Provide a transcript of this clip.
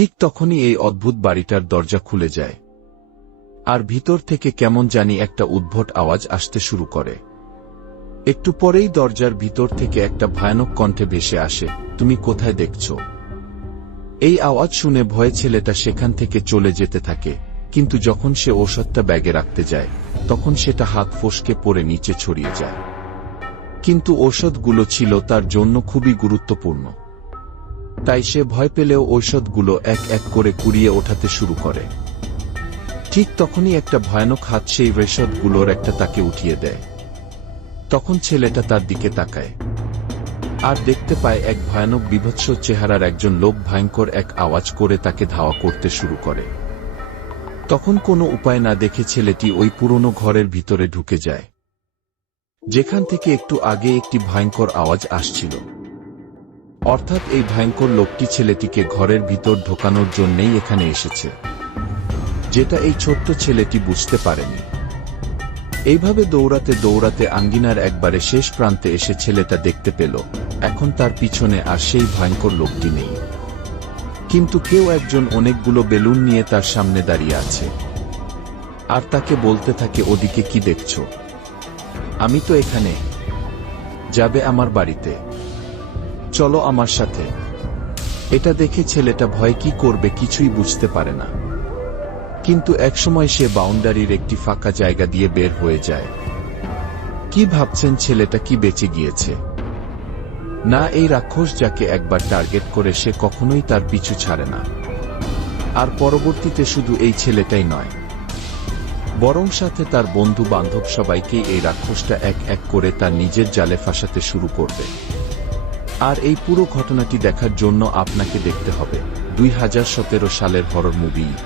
ঠিক তখনই এই অদ্ভুত বাড়িটার দরজা খুলে যায়, আর ভিতর থেকে কেমন জানি একটা উদ্ভট আওয়াজ আসতে শুরু করে। একটু পরেই দরজার ভিতর থেকে একটা ভয়ানক কণ্ঠে ভেসে আসে, তুমি কোথায় দেখছো? এই আওয়াজ শুনে ভয়ে ছেলেটা সেখান থেকে চলে যেতে থাকে, কিন্তু যখন সে ঔষধটা ব্যাগে রাখতে যায় তখন সেটা হাত ফসকে পড়ে নিচে ছড়িয়ে যায়। কিন্তু ঔষধগুলো ছিল তার জন্য খুবই গুরুত্বপূর্ণ, তাই সে ভয় পেলেও ঔষধগুলো এক এক করে কুড়িয়ে ওঠাতে শুরু করে। ঠিক তখনই একটা ভয়ানক হাত সেই ঔষধগুলোর একটা তাকে উঠিয়ে দেয়। তখন ছেলেটা তার দিকে তাকায় আর দেখতে পায় এক ভয়ানক বিভৎস চেহারার একজন লোক ভয়ঙ্কর এক আওয়াজ করে তাকে ধাওয়া করতে শুরু করে। তখন কোনো উপায় না দেখে ছেলেটি ওই পুরনো ঘরের ভিতরে ঢুকে যায়, যেখান থেকে একটু আগে একটি ভয়ঙ্কর আওয়াজ আসছিল। অর্থাৎ এই ভয়ঙ্কর লোকটি ছেলেটিকে ঘরের ভিতর ঢোকানোর জন্যই এখানে এসেছে, যেটা এই ছোট্ট ছেলেটি বুঝতে পারেনি। এইভাবে দৌড়াতে দৌড়াতে আঙ্গিনার একবারে শেষ প্রান্তে এসে ছেলেটা দেখতে পেল এখন তার পিছনে আর সেই ভয়ঙ্কর লোকটি নেই, কিন্তু কেউ একজন অনেকগুলো বেলুন নিয়ে তার সামনে দাঁড়িয়ে আছে আর তাকে বলতে থাকে, ওদিকে কি দেখছো? আমি তো এখানে। যাবে আমার বাড়িতে? চলো আমার সাথে। এটা দেখে ছেলেটা ভয় কি করবে কিছুই বুঝতে পারে না, কিন্তু একসময় সে বাউন্ডারির একটি ফাঁকা জায়গা দিয়ে বের হয়ে যায়। কি ভাবছেন ছেলেটা কি বেঁচে গিয়েছে? না, এই রাক্ষস যাকে একবার টার্গেট করে সে কখনোই তার পিছু ছাড়ে না। আর পরবর্তীতে শুধু এই ছেলেটাই নয়, বরং সাথে তার বন্ধু বান্ধব সবাইকেই এই রাক্ষসটা এক এক করে তার নিজের জালে ফাঁসাতে শুরু করবে। আর এই পুরো ঘটনাটি দেখার জন্য আপনাকে দেখতে হবে 2017 সালের হরর মুভি ইট।